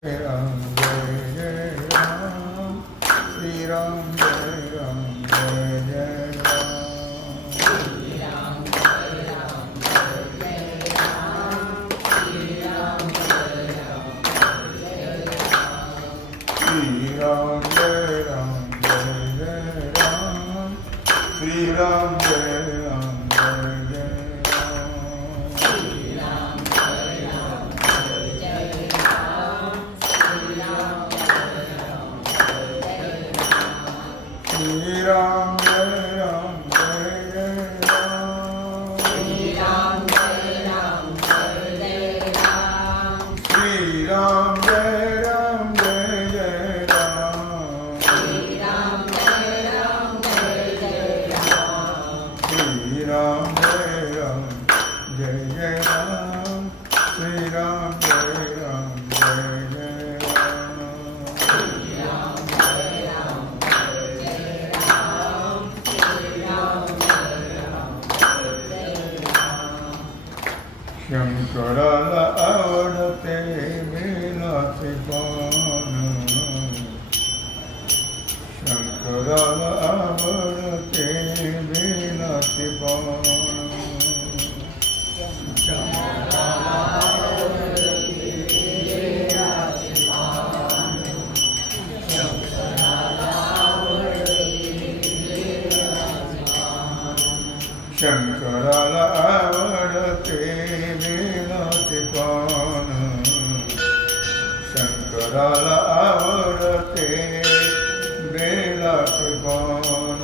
ram jay ram Sri Ram jay ram jay jay ram Sri Ram jay ram jay jay ram Sri Ram jay शंकराला आवडते मिळते पण शंकराला आवडते मिळते पण सरल आवरते बेलट बन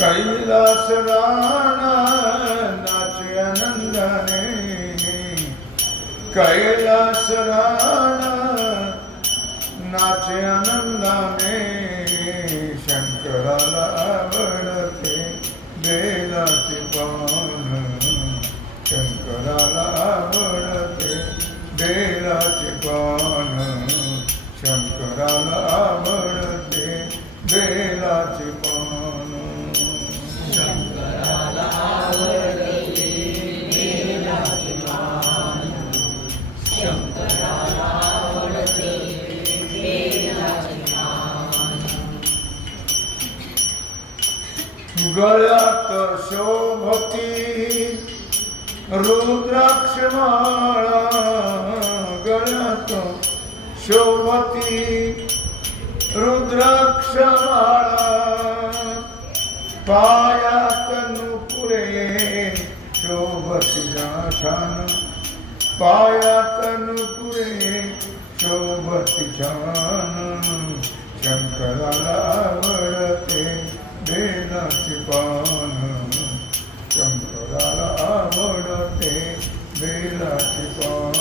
कैलास राणा नाच अनंदने कैलास राणा नाचे आनंदाने शंकराला आवडते बेलाचे पान. शंकराला आवडते बेलाचे पान. शंकराला आवडते बेलाचे गळ्यात शोभती रुद्राक्ष माळा गळ्यात शोभती रुद्राक्ष माळा पायात नुपुरे शोभती छान. पायात नुपुरे शोभती छान. शंकराला आवडते बेलाची पान शंकराला आवडते बेलाची पान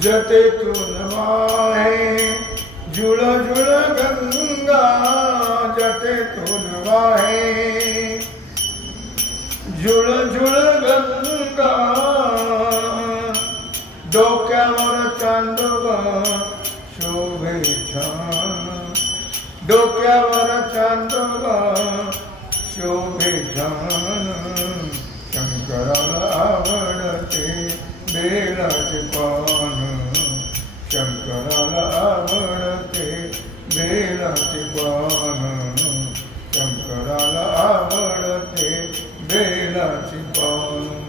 ਜਤੇ ਤੂੰ ਨਵਾਹੇ ਜੁੜ ਜੁੜ ਗੰਗਾ, ਜਤੇ ਤੂੰ ਨਵਾਹੇ। ਜੁੜ ਜੁੜ ਗੰਗਾ, ਡੋਕਿਆ ਮੋਰ ਚੰਦਵਾ, ਸ਼ੋਭੇ ਛਾਨ ਡੋਕਿਆ ਮੋਰ ਚੰਦਵਾ, ਸ਼ੋਭੇ ਛਾਨ ਸ਼ੰਕਰ ਆਵਣ ਤੇ ਬੇੜਾ ਚ ਪਾਨ आवडते बेलाचे पान. शंकराला आवडते बेलाचे पान.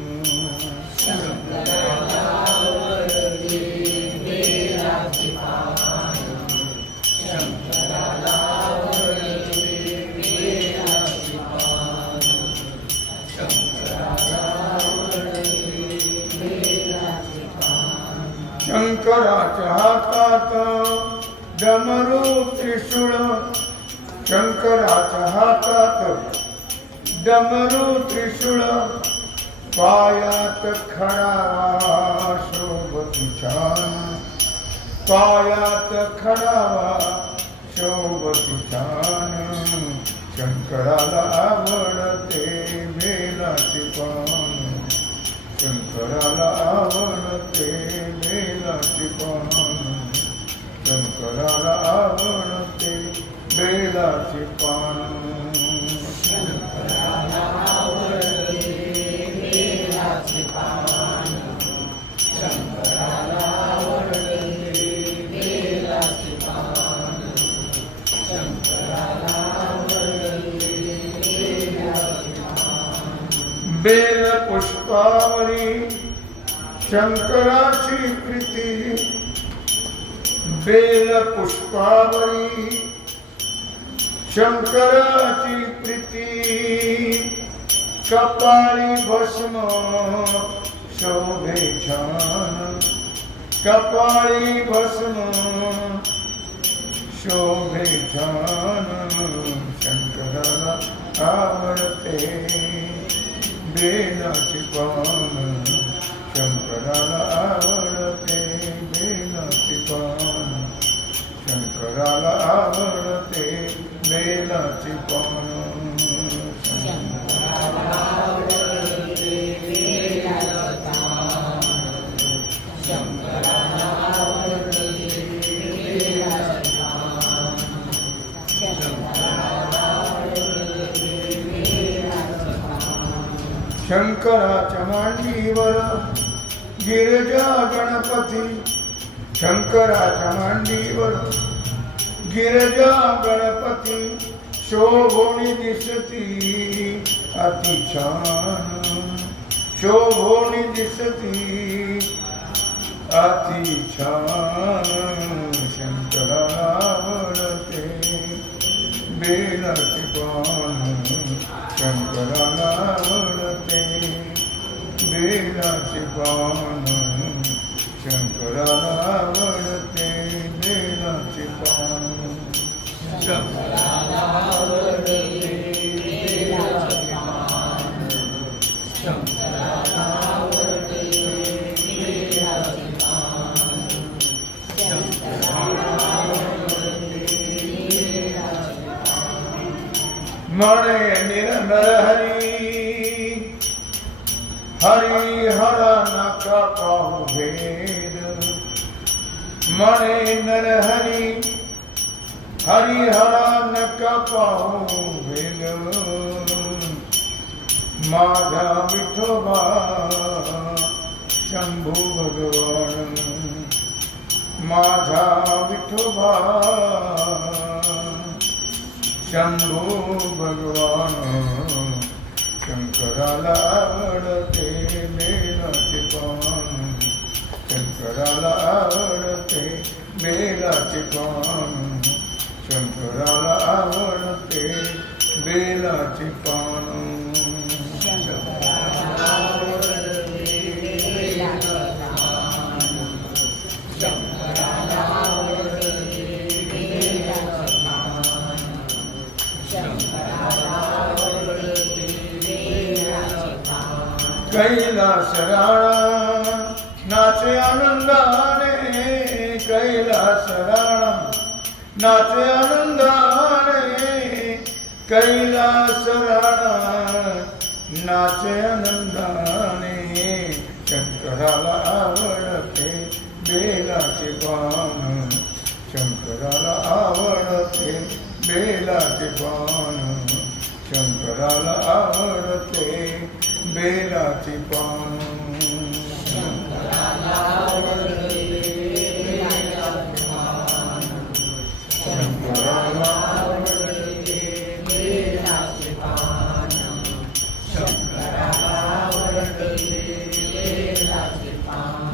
शंकराच्या हातात डमरू त्रिशूळ शंकराच्या हातात. डमरू त्रिशूळ पायात खडावा शोभ छान पायात खडावा शोभ छान शंकराला आवडते बेलाची पान. शंकराला आवडते बेलाची पान. शंकराला आवडते बेलाचे पान. बेल पुष्पावरी शंकराची कृती बेल पुष्पावळी. शंकराची प्रीती कपाळी भस्म शोभे छान. कपाळी भस्म शोभे छान. शंकराला आवडते बेलाची पान. शंकराला आवडते बेलाची पान. शंकराला आवडते बेलाची पान. शंकराच्या मांडीवर गिरजा गणपती. शंकराच्या मांडीवर गिरजा गणपती शोभोणी दिसती अति छान शोभोणी दिसती अति छान शंकराला आवडते बेलाची पान शंकराला आवडते बेलाची पान मणे निरंतर हरी। हरी हर नका पाहू भेद। मणे नर हरी। हरी हरा नका पाहू भेद। माझा विठोबा शंभू भगवान। माझा विठोबा शंभू भगवान शंकराला आवडते बेलाचे पान. शंकराला आवडते बेलाचे पान. शंकराला आवडते बेलाचे पान. कैलास राणा नाचे आनंदाने कैलास राणा. नाचे आनंदाने कैलास राणा. नाचे आनंदाने शंकराला आवडते बेलाचे पान. शंकराला आवडते बेलाचे पान. शंकराला आवडते बेलाचे पान शंकराला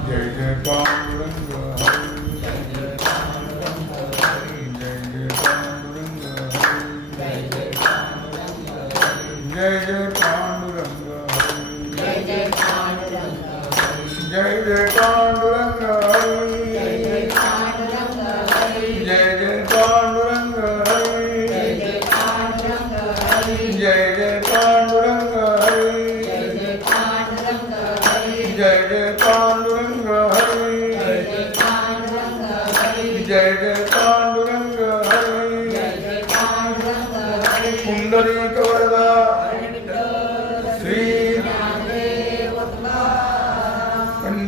जय जय पांडुरंग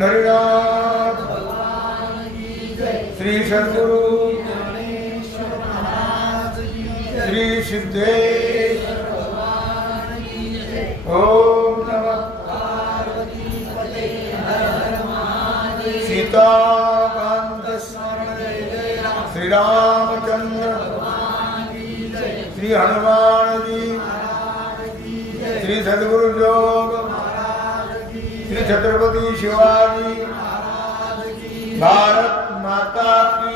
हरिनाथ श्री सद्गुरु श्री सिद्धेश ओम नम। सीताकांत श्री रामचंद्र श्री हनुमान जी श्री सद्गुरु योग श्री छत्रपती शिवाजी. भारत माता की